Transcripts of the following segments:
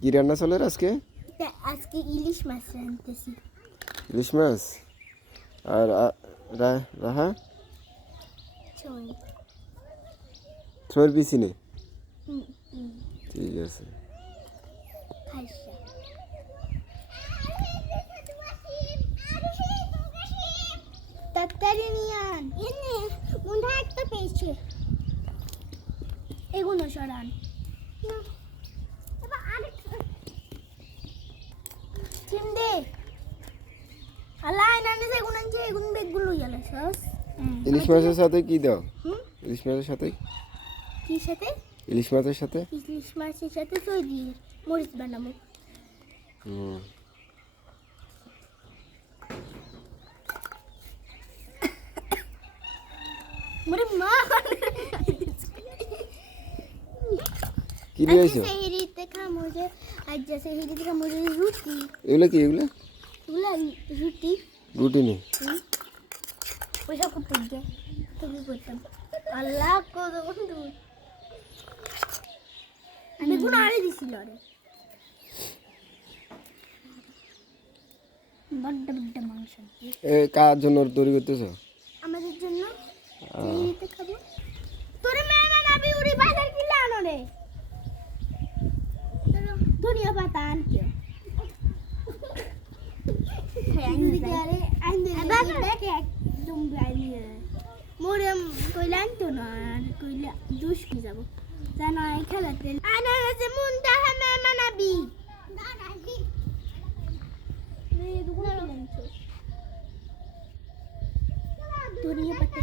কি রান্না চলে আজকে? আজকে ইলিশ মাছ রান্নতেছি। ইলিশ মাছ আর রাহা ছয় ছয়ের পিছি নেই। হুম হুম ঠিক আছে। খাইছা তাড়াতাড়ি নিয়ে আন। এনে মুন্ডা একটা পেয়েছে। এগুলো সরান। এবার আরেক চিমদে আলাই নানে এগুলো আনছে এগুলো বেগগুলো ইয়ালা সস। ইলিশ মাছের সাথে কি দাও? ইলিশ মাছের সাথে কি সাথে? ইলিশ মাছের সাথে ইলিশ মাছের সাথে সই দিয়ে মরিচ বানাবো। হুম। মরে মা কি নিয়ে আইছো? সেহরিতে খামো যে আজ যে সেহরিতে খামো যে রুটি। এগুলো কি এগুলো? এগুলা রুটি। রুটি নেই। পয়সা খুব পড়ছে তুমি করতাম আল্লাহ কত বন্ধু বেগুন আরে দিছিল রে বড্ড বড্ড মাংস কার জন্য তৈরি করতেছো? আমাদের জন্য সেইতে খাবো তোরে মেহমান আবি উড়ি বাজার কিলে আনো রে ধনিয়া পাতা আনকে একদম মোরে কইলাম তো না কইলা দুষ কি যাব জানা খেলাতে আনা আছে মুন্ডা হামে মানাবি দাদাজি মে দুগুনা লাগছো ধনিয়া পাতা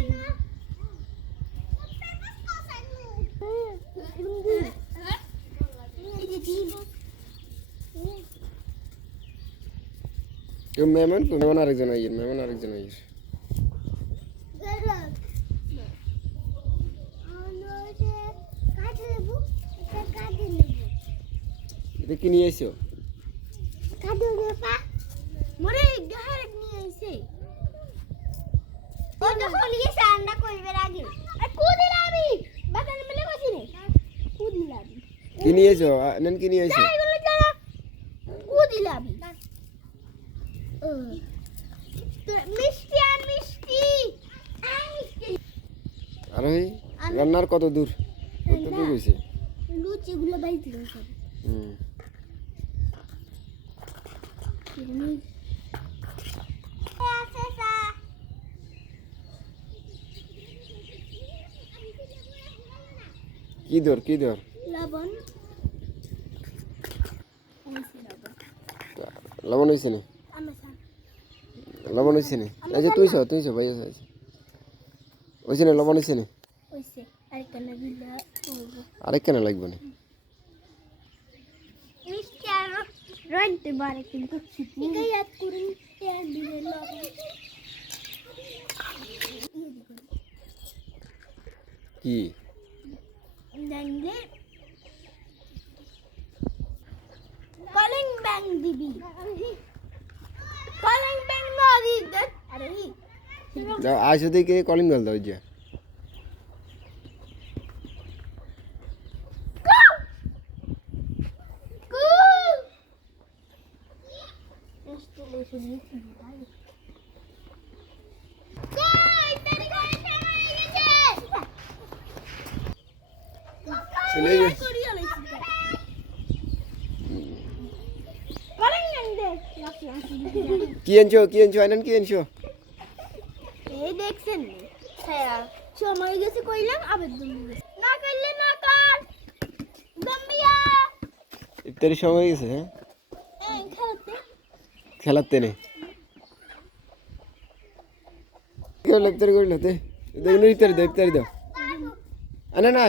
মেহমান আরেকজন আইয়ের মেহমান আরেকজন আইয়ের এটা কি নিয়ে এসো? মরে গাহার নিয়ে আইছে ও তো ফলিয়েছে আন্ডা কইবে আগে আর কুদিলাবি বাতান মিলে কইছি রে কুদিলাবি কি নিয়ে এসো? নেন কি নিয়ে এসো? এগুলো যারা কুদিলাবি ও মিষ্টি আর মিষ্টি আর ওই রান্নার কত দূর হয়েছে? লুচিগুলো বাইতে সব হুম। কি দর লবণ লবণ হয়েছে না? লবণ হয়েছে না? এই যে তুই ভাই হয়েছে না? লবণ হয়েছে না? আরেক কেন লাগবে না? মিষ্টি আর রাইতে বারে কিন্তু এটা ইয়াদ করুন তেল দিলে লবণ কি দেনগে কলিং ব্যাং দিবি কলিং ব্যাং না দিতে আরে আজ থেকে কলিং বেল দাও যে কি আনছো আইনান কি আনছো? এই দেখছেন হ্যাঁ সময় গেছে কইলাম আবার দম না করলে না কর দমিয়া ইত্যাদি সময় গেছে। হ্যাঁ খেলাতে নেই কি হলো? ইফতারি করলো তে দেখুন ইফতারি দাও আনা না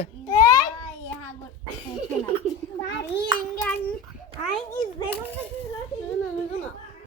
ভারী এঙ্গান আই কি বেগুন